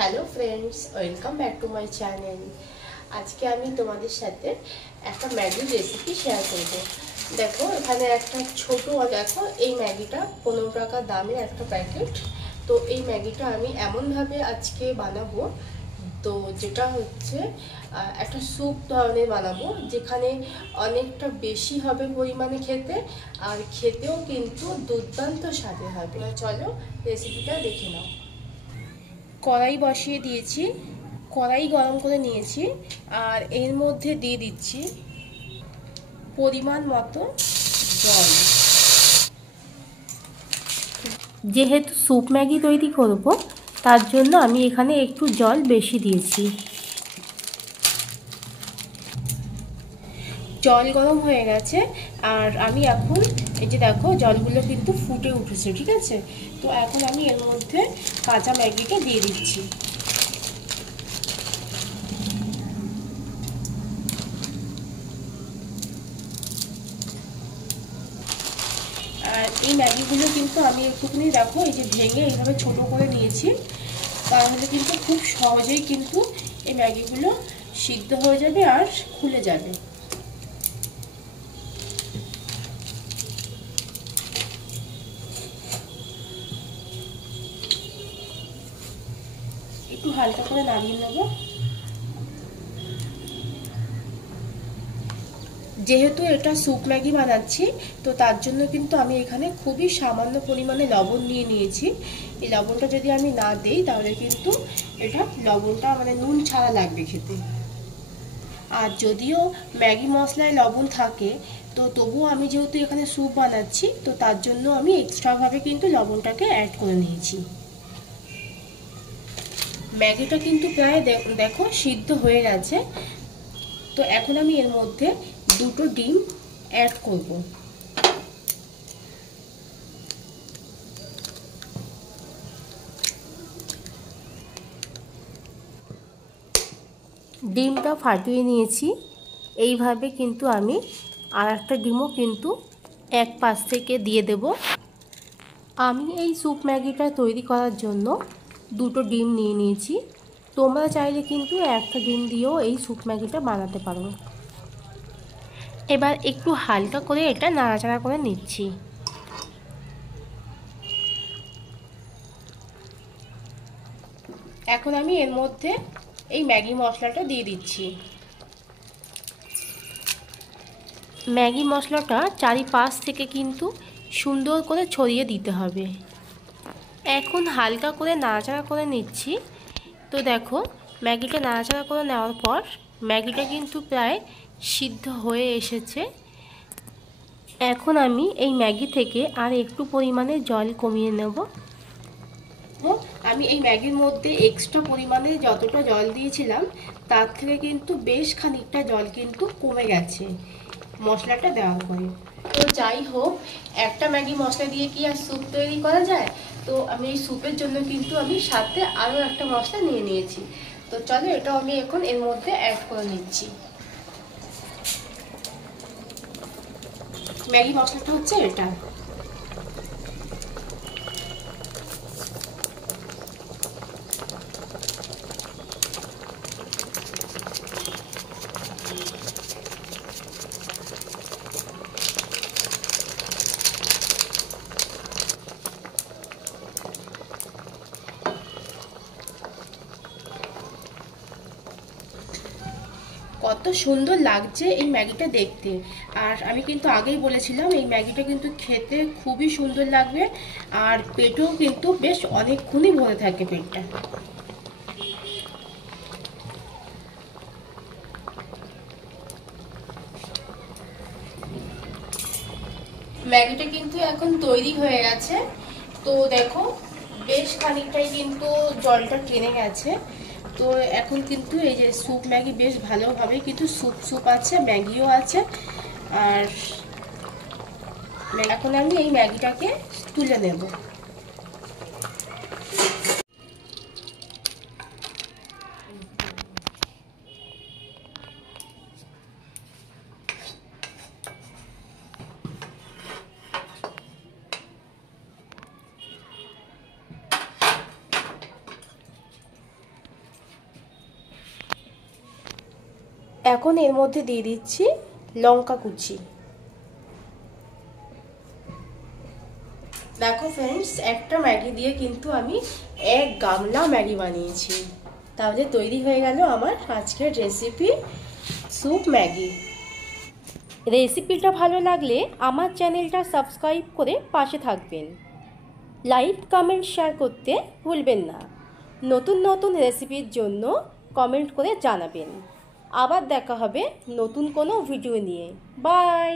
Hello friends, welcome back to my channel. আজকে আমি তোমাদের সাথে একটা ম্যাগি রেসিপি শেয়ার করব। দেখো এখানে একটা ছোট, দেখো এই ম্যাগিটা 15 টাকা দামের একটা প্যাকেট। তো এই ম্যাগিটা আমি এমনভাবে আজকে বানাবো, তো যেটা হচ্ছে একটা স্যুপ ধরনের বানাবো, যেখানে অনেকটা বেশি হবে পরিমাণে খেতে, আর খেতেও কিন্তু দুর্দান্ত স্বাদে হবে। চলো রেসিপিটা দেখে নাও। কড়াই বসিয়ে দিয়েছি, কড়াই গরম করে নিয়েছি, আর এর মধ্যে দিয়ে দিচ্ছি পরিমাণ মতো জল। যেহেতু স্যুপ ম্যাগি তৈরি করব, তার জন্য আমি এখানে একটু জল বেশি দিয়েছি। জল গরম হয়ে গেছে, আর আমি এখন এই যে দেখো জলগুলো কিন্তু ফুটে উঠেছে, ঠিক আছে। তো এখন আমি এর মধ্যে কাঁচা ম্যাগিটা দিয়ে দিচ্ছি। আর এই ম্যাগিগুলো কিন্তু আমি একটুখানি দেখো এই যে ভেঙে এইভাবে ছোট করে নিয়েছি, তাহলে কিন্তু খুব সহজেই কিন্তু এই ম্যাগিগুলো সিদ্ধ হয়ে যাবে আর খুলে যাবে। একটু হালকা করে নাড়িয়ে নেব। যেহেতু এটা স্যুপ ম্যাগি বানাচ্ছি, তো তার জন্য কিন্তু আমি এখানে খুবই সামান্য পরিমাণে লবণ নিয়ে নিয়েছি। এই লবণটা যদি আমি না দিই তাহলে কিন্তু এটা লবণটা মানে নুন ছাড়া লাগবে খেতে। আর যদিও ম্যাগি মশলায় লবণ থাকে, তো তবুও আমি যেহেতু এখানে স্যুপ বানাচ্ছি, তো তার জন্য আমি এক্সট্রাভাবে কিন্তু লবণটাকে অ্যাড করে নিয়েছি। ম্যাগিটা কিন্তু প্রায় দেখো সিদ্ধ হয়ে গেছে। তো এখন আমি এর মধ্যে দুটো ডিম অ্যাড করব। ডিমটা ফাটিয়ে নিয়েছি। এইভাবে কিন্তু আমি আর একটা ডিমও কিন্তু এক পাশ থেকে দিয়ে দেব। আমি এই স্যুপ ম্যাগিটা তৈরি করার জন্য দুটো ডিম নিয়ে নিয়েছি। তোমরা চাইলে কিন্তু একটা ডিম দিয়েও এই স্যুপ ম্যাগিটা বানাতে পারো। এবার একটু হালকা করে এটা নাড়াচাড়া করে নিচ্ছি। এখন আমি এর মধ্যে এই ম্যাগি মশলাটা দিয়ে দিচ্ছি। ম্যাগি মশলাটা চারিপাশ থেকে কিন্তু সুন্দর করে ছড়িয়ে দিতে হবে। এখন হালকা করে নাড়াচাড়া করে নিচ্ছি। তো দেখো ম্যাগিটা নাড়াচাড়া করে নেওয়ার পর ম্যাগিটা কিন্তু প্রায় সিদ্ধ হয়ে এসেছে। এখন আমি এই ম্যাগি থেকে আর একটু পরিমাণে জল কমিয়ে নেব। আমি এই ম্যাগির মধ্যে এক্সট্রা পরিমাণে যতটা জল দিয়েছিলাম, তার থেকে কিন্তু বেশ খানিকটা জল কিন্তু কমে গেছে মশলাটা দেওয়ার পরে। তো যাই হোক, একটা ম্যাগি মশলা দিয়ে কি আর স্যুপ তৈরি করা যায়? তো আমি এই স্যুপের জন্য কিন্তু আমি সাথে আরও একটা মশলা নিয়ে নিয়েছি। তো চলো এটাও আমি এখন এর মধ্যে অ্যাড করে নিচ্ছি। ম্যাগি মশলাটা হচ্ছে এটা। কত সুন্দর লাগছে এই ম্যাগিটা দেখতে। আর আমি কিন্তু আগেই বলেছিলাম এই ম্যাগিটা কিন্তু খেতে খুবই সুন্দর লাগবে, আর পেটেও কিন্তু বেশ অনেকক্ষণই ভরে থাকে পেটটা। ম্যাগিটা কিন্তু এখন তৈরি হয়ে গেছে। তো দেখো বেশ খানিকটাই কিন্তু জলটা টেনে গেছে। তো এখন কিন্তু এই যে স্যুপ ম্যাগি বেশ ভালোভাবে কিন্তু স্যুপ আছে, ম্যাগিও আছে। আর এখন আমি এই ম্যাগিটাকে তুলে নেব। এখন এর মধ্যে দিয়ে দিচ্ছি লঙ্কা কুচি। দেখো ফ্রেন্ডস, একটা ম্যাগি দিয়ে কিন্তু আমি 1 গামলা ম্যাগি বানিয়েছি। তাহলে তৈরি হয়ে গেল আমার আজকের রেসিপি স্যুপ ম্যাগি। রেসিপিটা ভালো লাগলে আমার চ্যানেলটা সাবস্ক্রাইব করে পাশে থাকবেন। লাইক কমেন্ট শেয়ার করতে ভুলবেন না। নতুন নতুন রেসিপির জন্য কমেন্ট করে জানাবেন। আবার দেখা হবে নতুন কোনো ভিডিও নিয়ে। বাই।